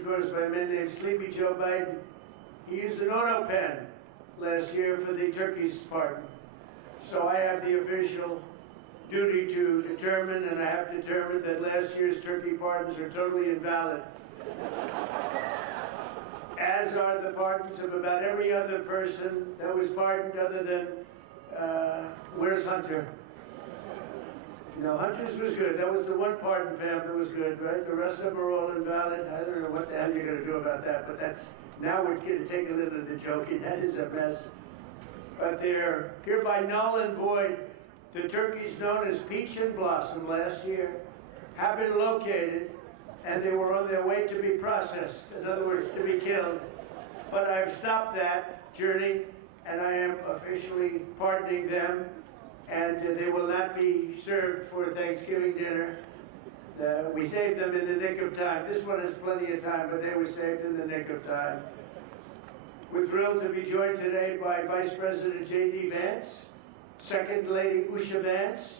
of course, by a man named Sleepy Joe Biden. He used an auto pen last year for the turkey's pardon. So I have the official duty to determine, and I have determined that last year's turkey pardons are totally invalid. As are the pardons of about every other person that was pardoned other than, where's Hunter? No, Hunter's was good. That was the one pardon, Pam, that was good, right? The rest of them are all invalid. I don't know what the hell you're going to do about that, but that's, now we're going to take a little of the joking. That is a mess. But they're hereby null and void. The turkeys known as Peach and Blossom last year have been located, and they were on their way to be processed, in other words, to be killed. But I've stopped that journey, and I am officially pardoning them, and they will not be served for Thanksgiving dinner. We saved them in the nick of time. This one has plenty of time, but they were saved in the nick of time. We're thrilled to be joined today by Vice President J.D. Vance, Second Lady Usha Vance,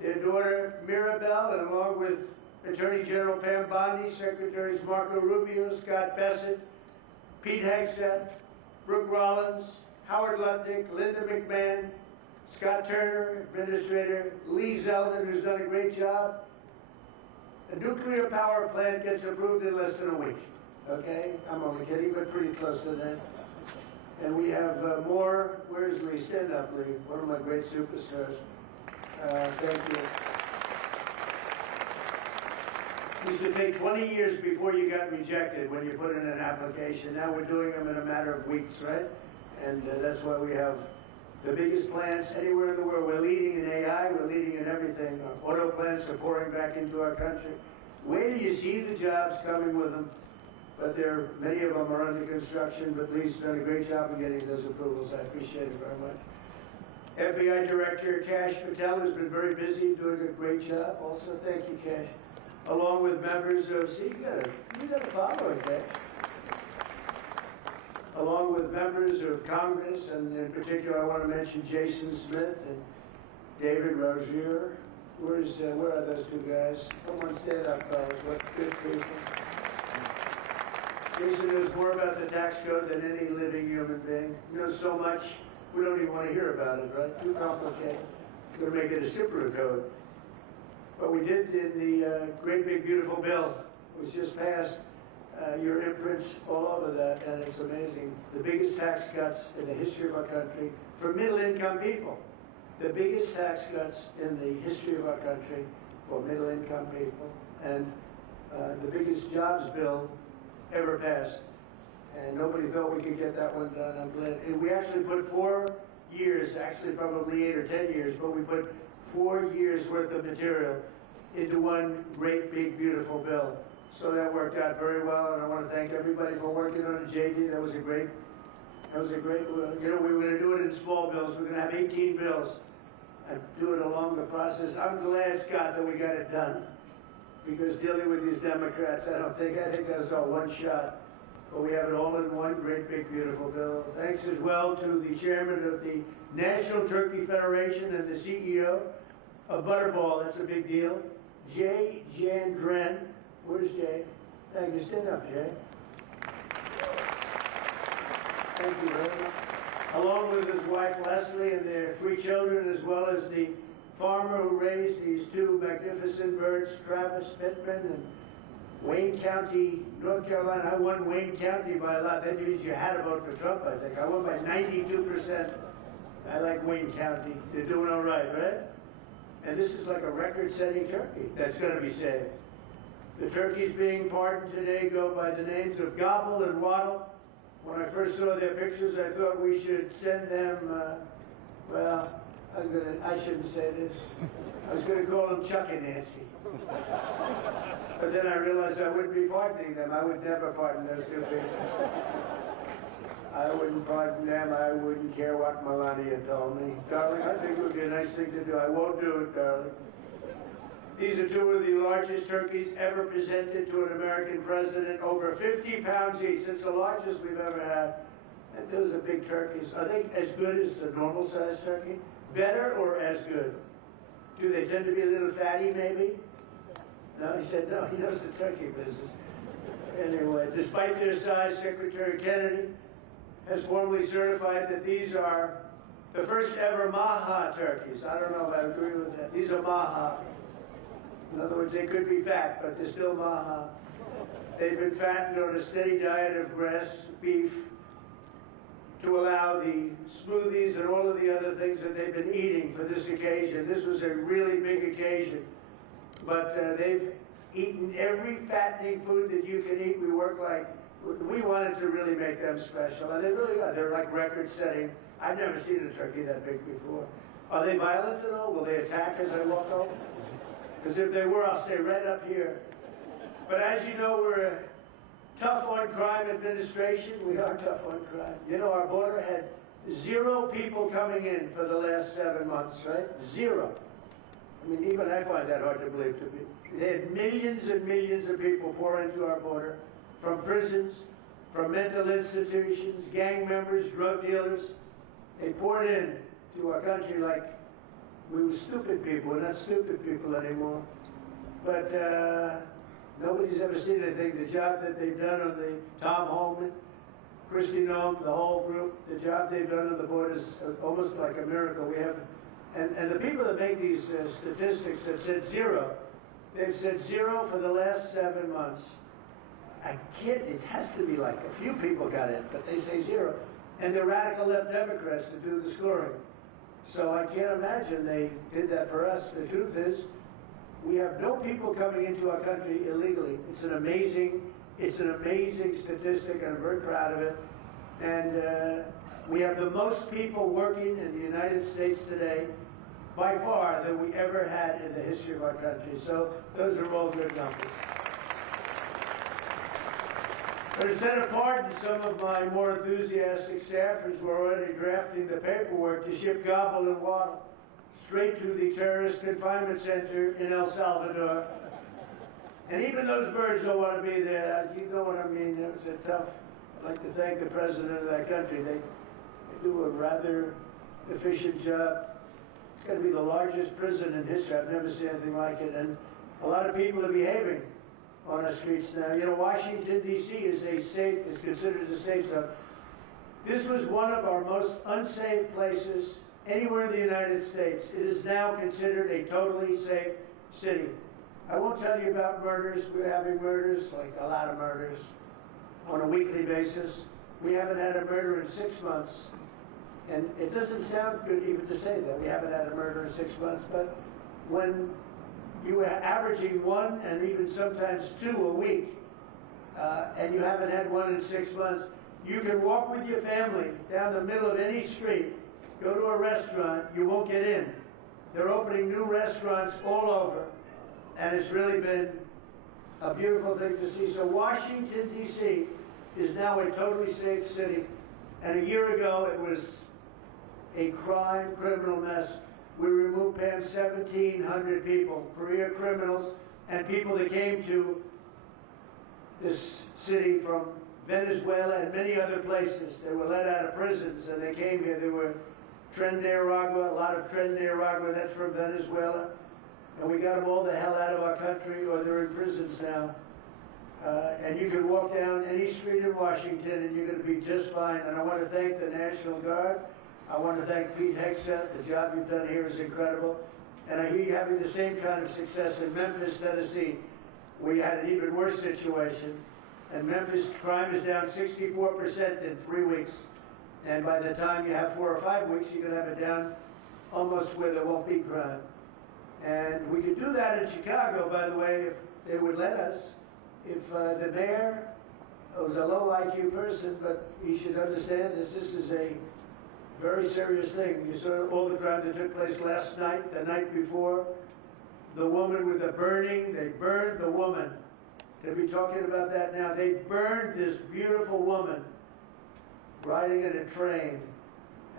their daughter Mirabelle, and along with Attorney General Pam Bondi, Secretaries Marco Rubio, Scott Bassett, Pete Hegseth, Brooke Rollins, Howard Lutnick, Linda McMahon, Scott Turner, Administrator Lee Zeldin, who's done a great job. A nuclear power plant gets approved in less than a week. Okay? I'm only kidding, but pretty close to that. And we have more. Where's Lee? Stand up, Lee. One of my great superstars. Thank you. It used to take 20 years before you got rejected when you put in an application. Now we're doing them in a matter of weeks, right? And that's why we have the biggest plants anywhere in the world. We're leading in AI, we're leading in everything. Our auto plants are pouring back into our country. Where do you see the jobs coming with them? But many of them are under construction, but Lee's done a great job in getting those approvals. I appreciate it very much. FBI Director Kash Patel has been very busy doing a great job. Also, thank you, Kash. Along with members of, see, you got a follower, Kash. Along with members of Congress, and in particular, I want to mention Jason Smith and David Rozier. Where are those two guys? Come on, stand up, fellas. What good people. Jason knows more about the tax code than any living human being. He knows so much, we don't even want to hear about it, right? Too complicated. We're going to make it a simpler code. But we did in the great big beautiful bill. It was just passed. Your imprints all over that, and it's amazing. The biggest tax cuts in the history of our country for middle-income people. The biggest tax cuts in the history of our country for middle-income people, and the biggest jobs bill ever passed. And nobody thought we could get that one done. I'm glad. And we actually put 4 years, actually probably 8 or 10 years, but we put 4 years worth of material into one great, big, beautiful bill. So that worked out very well, and I want to thank everybody for working on it. JD, that was a great, we were going to do it in small bills. We're going to have 18 bills and do it along the process. I'm glad, Scott, that we got it done, because dealing with these Democrats, I think that's all one shot. But we have it all in one great, big, beautiful bill. Thanks as well to the chairman of the National Turkey Federation and the CEO of Butterball. That's a big deal. Jay Jandren. Where's Jay? Thank you. Stand up, Jay. Thank you very much. Along with his wife, Leslie, and their 3 children, as well as the farmer who raised these 2 magnificent birds, Travis Pittman, and Wayne County, North Carolina. I won Wayne County by a lot. That means you had to vote for Trump, I think. I won by 92%. I like Wayne County. They're doing all right, right? And this is like a record-setting turkey that's going to be saved. The turkeys being pardoned today go by the names of Gobble and Waddle. When I first saw their pictures, I thought we should send them, I shouldn't say this. I was going to call them Chuck and Nancy. But then I realized I wouldn't be pardoning them. I would never pardon those 2 people. I wouldn't pardon them. I wouldn't care what Melania told me. Darling, I think it would be a nice thing to do. I won't do it, darling. These are 2 of the largest turkeys ever presented to an American president, over 50 pounds each. It's the largest we've ever had. And those are big turkeys. Are they as good as the normal-sized turkey? Better or as good? Do they tend to be a little fatty, maybe? No, he said no. He knows the turkey business. Anyway, despite their size, Secretary Kennedy has formally certified that these are the first ever Maha turkeys. I don't know if I agree with that. These are Maha. In other words, they could be fat, but they're still Maha. They've been fattened on a steady diet of grass, beef, to allow the smoothies and all of the other things that they've been eating for this occasion. This was a really big occasion. But they've eaten every fattening food that you can eat. We wanted to really make them special, and they really are. They're like record-setting. I've never seen a turkey that big before. Are they violent at all? Will they attack as I walk over? Because if they were, I'll stay right up here. But as you know, we're a tough on crime administration. We are tough on crime. You know, our border had 0 people coming in for the last 7 months, right? 0. I mean, even I find that hard to believe to be. They had millions and millions of people pour into our border from prisons, from mental institutions, gang members, drug dealers. They poured in to our country like we were stupid people. We're not stupid people anymore. But nobody's ever seen anything. The job that they've done on the Tom Holman, Christy Noem, the whole group, the job they've done on the border is almost like a miracle. We have, and the people that make these statistics have said 0. They've said 0 for the last 7 months. I kid, it has to be like a few people got in, but they say 0. And they're radical left Democrats to do the scoring. So I can't imagine they did that for us. The truth is, we have no people coming into our country illegally. It's an amazing statistic, and I'm very proud of it. And we have the most people working in the United States today, by far, than we ever had in the history of our country. So those are all good numbers. But instead of pardon, some of my more enthusiastic staffers were already drafting the paperwork to ship Gobble and Waddle straight to the terrorist confinement center in El Salvador. And even those birds don't want to be there. You know what I mean? It was a tough. I'd like to thank the president of that country. They do a rather efficient job. It's going to be the largest prison in history. I've never seen anything like it. And a lot of people are behaving on our streets now. You know, Washington, D.C. is considered a safe zone. This was one of our most unsafe places anywhere in the United States. It is now considered a totally safe city. I won't tell you about murders. We're having murders, like a lot of murders, on a weekly basis. We haven't had a murder in 6 months. And it doesn't sound good even to say that. We haven't had a murder in 6 months. But when you were averaging 1 and even sometimes 2 a week, and you haven't had 1 in 6 months, you can walk with your family down the middle of any street, go to a restaurant, you won't get in. They're opening new restaurants all over, and it's really been a beautiful thing to see. So Washington, D.C. is now a totally safe city, and a year ago it was a criminal mess. We removed, Pam, 1,700 people, career criminals, and people that came to this city from Venezuela and many other places. They were let out of prisons, and they came here. They were Tren de Aragua, a lot of Tren de Aragua, that's from Venezuela. And we got them all the hell out of our country, or they're in prisons now. And you can walk down any street in Washington, and you're going to be just fine. And I want to thank the National Guard. I want to thank Pete Hegseth. The job you've done here is incredible. And I hear you having the same kind of success in Memphis, Tennessee. We had an even worse situation. And Memphis crime is down 64% in 3 weeks. And by the time you have 4 or 5 weeks, you're going to have it down almost where there won't be crime. And we could do that in Chicago, by the way, if they would let us. If the mayor was a low IQ person, but he should understand this. This is a very serious thing. You saw all the crime that took place last night, the night before. The woman with the burning, they burned the woman. They'll be talking about that now. They burned this beautiful woman riding in a train.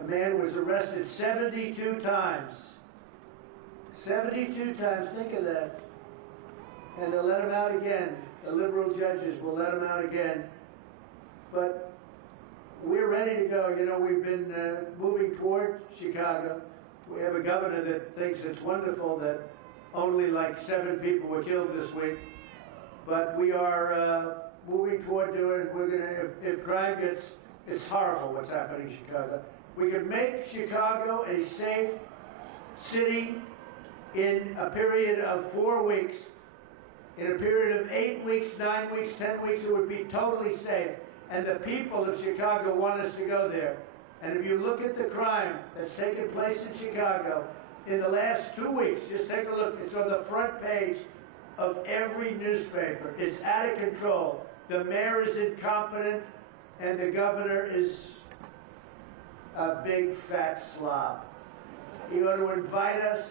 A man was arrested 72 times. 72 times, think of that. And they'll let him out again. The liberal judges will let him out again. But we're ready to go. You know, we've been moving toward Chicago. We have a governor that thinks it's wonderful that only like 7 people were killed this week. But we are moving toward doing it. We're gonna, if crime gets, it's horrible what's happening in Chicago. We could make Chicago a safe city in a period of 4 weeks. In a period of 8 weeks, 9 weeks, 10 weeks, it would be totally safe. And the people of Chicago want us to go there. And if you look at the crime that's taken place in Chicago in the last 2 weeks, just take a look. It's on the front page of every newspaper. It's out of control. The mayor is incompetent, and the governor is a big fat slob. He ought to invite us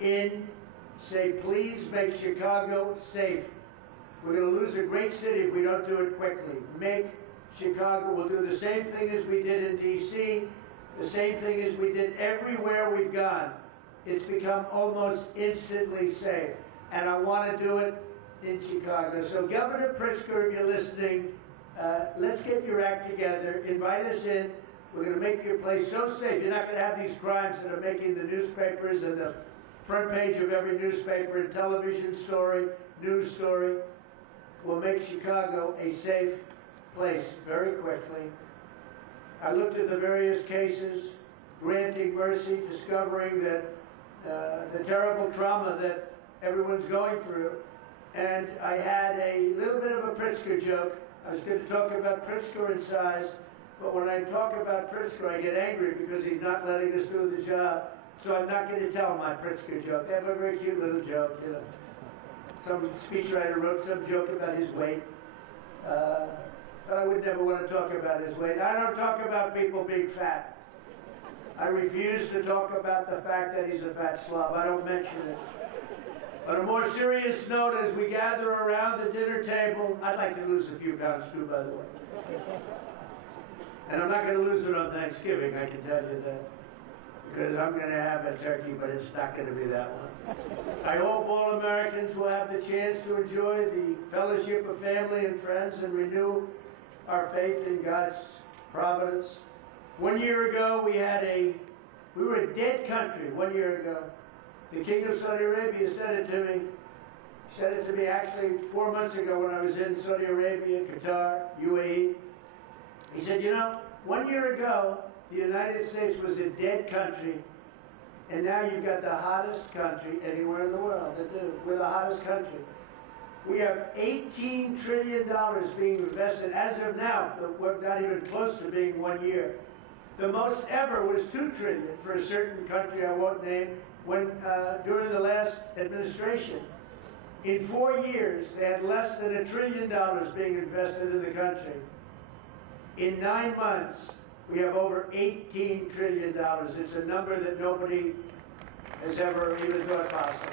in, say, please make Chicago safe. We're going to lose a great city if we don't do it quickly. Make Chicago. We'll do the same thing as we did in D.C., the same thing as we did everywhere we've gone. It's become almost instantly safe. And I want to do it in Chicago. So Governor Pritzker, if you're listening, let's get your act together. Invite us in. We're going to make your place so safe. You're not going to have these crimes that are making the newspapers and the front page of every newspaper and television story, news story. We'll make Chicago a safe place very quickly. I looked at the various cases, granting mercy, discovering that the terrible trauma that everyone's going through. And I had a little bit of a Pritzker joke. I was going to talk about Pritzker in size, but when I talk about Pritzker, I get angry because he's not letting us do the job. So I'm not going to tell my Pritzker joke. I have a very cute little joke, you know. Some speechwriter wrote some joke about his weight. But I would never want to talk about his weight. I don't talk about people being fat. I refuse to talk about the fact that he's a fat slob. I don't mention it. On a more serious note, as we gather around the dinner table, I'd like to lose a few pounds too, by the way. And I'm not going to lose it on Thanksgiving, I can tell you that. Because I'm going to have a turkey, but it's not going to be that one. I hope all Americans will have the chance to enjoy the fellowship of family and friends and renew our faith in God's providence. 1 year ago, we were a dead country 1 year ago. The King of Saudi Arabia said it to me. He said it to me actually 4 months ago when I was in Saudi Arabia, Qatar, UAE. He said, you know, 1 year ago, the United States was a dead country, and now you've got the hottest country anywhere in the world. We're the hottest country. We have $18 trillion being invested as of now. We're not even close to being 1 year. The most ever was $2 trillion for a certain country I won't name during the last administration. In 4 years, they had less than $1 trillion being invested in the country. In 9 months, we have over $18 trillion. It's a number that nobody has ever even thought possible.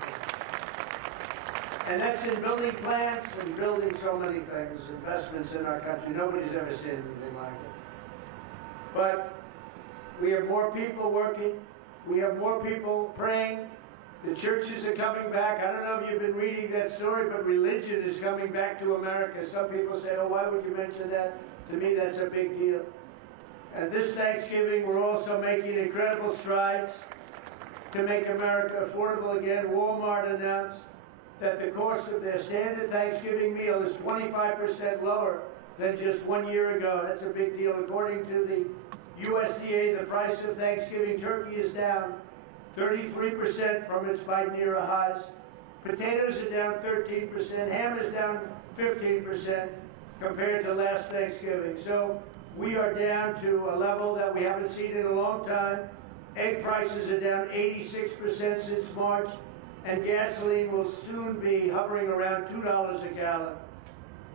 And that's in building plants and building so many things, investments in our country. Nobody's ever seen anything like it. But we have more people working. We have more people praying. The churches are coming back. I don't know if you've been reading that story, but religion is coming back to America. Some people say, oh, why would you mention that? To me, that's a big deal. And this Thanksgiving, we're also making incredible strides to make America affordable again. Walmart announced that the cost of their standard Thanksgiving meal is 25% lower than just 1 year ago. That's a big deal. According to the USDA, the price of Thanksgiving turkey is down 33% from its Biden era highs. Potatoes are down 13%. Ham is down 15% compared to last Thanksgiving. So we are down to a level that we haven't seen in a long time. Egg prices are down 86% since March, and gasoline will soon be hovering around $2 a gallon.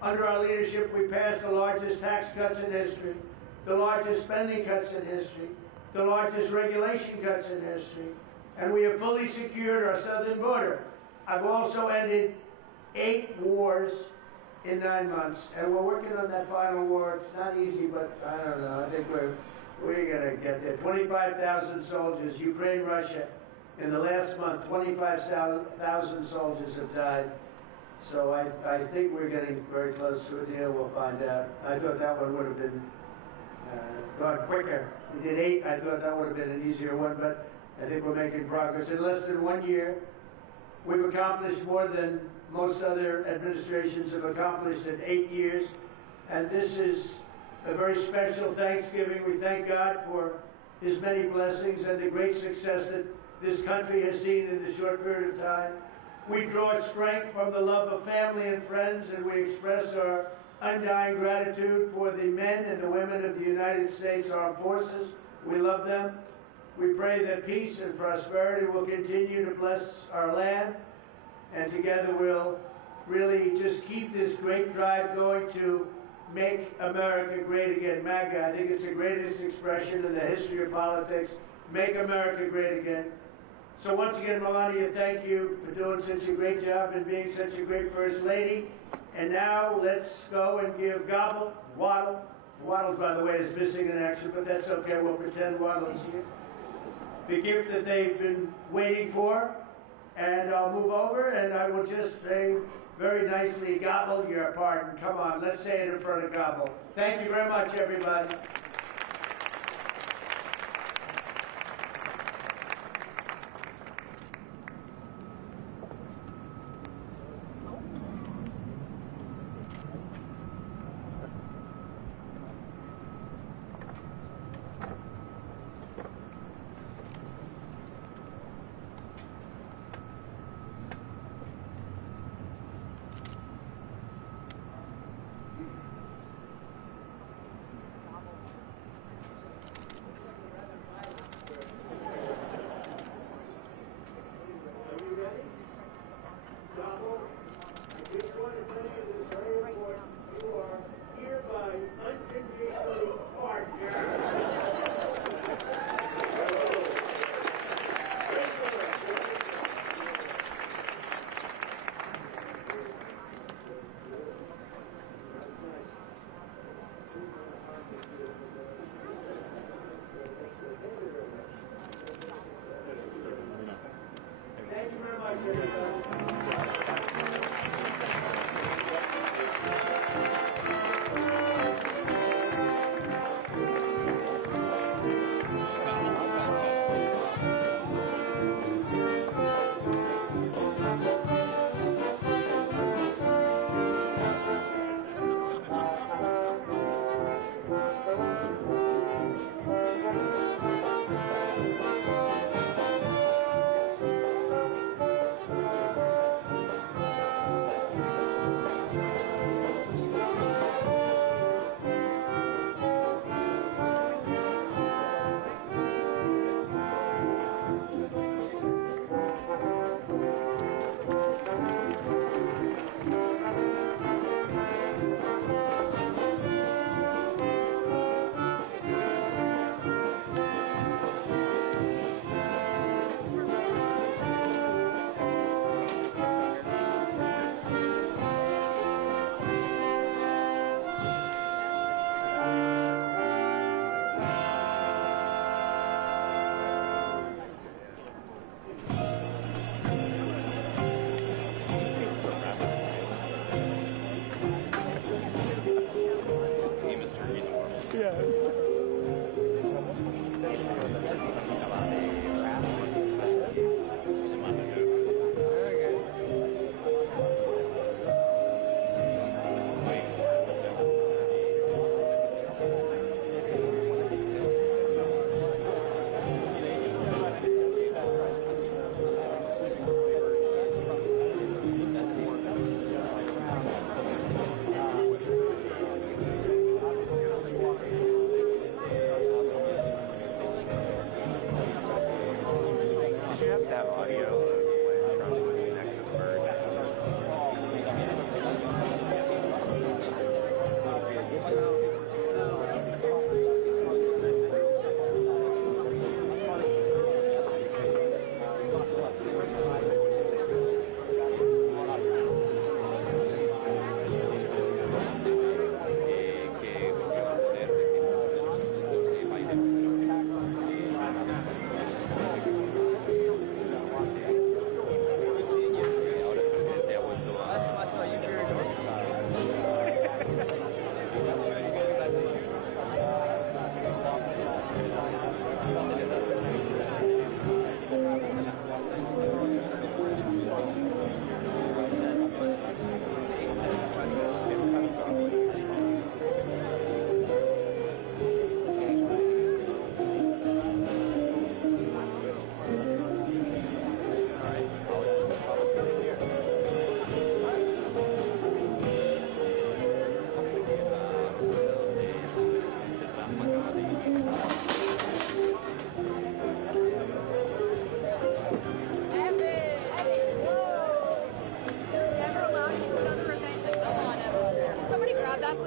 Under our leadership, we passed the largest tax cuts in history, the largest spending cuts in history, the largest regulation cuts in history, and we have fully secured our southern border. I've also ended 8 wars in 9 months, and we're working on that final war. It's not easy, but I don't know. I think we're going to get there. 25,000 soldiers, Ukraine, Russia. In the last month, 25,000 soldiers have died. So I think we're getting very close to a deal. We'll find out. I thought that one would have been gone quicker. We did 8. I thought that would have been an easier one, but I think we're making progress. In less than 1 year, we've accomplished more than most other administrations have accomplished in 8 years. And this is a very special Thanksgiving. We thank God for his many blessings and the great success that this country has seen in this short period of time. We draw strength from the love of family and friends, and we express our undying gratitude for the men and the women of the United States Armed Forces. We love them. We pray that peace and prosperity will continue to bless our land, and together we'll really just keep this great drive going to make America great again. MAGA, I think it's the greatest expression in the history of politics. Make America great again. So once again, Melania, thank you for doing such a great job and being such a great First Lady. And now let's go and give Gobble, Waddle. Waddle, by the way, is missing in action, but that's okay. We'll pretend Waddle is here. The gift that they've been waiting for. And I'll move over and I will just say very nicely, Gobble, your pardon. Come on, let's say it in front of Gobble. Thank you very much, everybody. Thank you very much, everybody.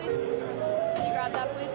please? Can you grab that, please?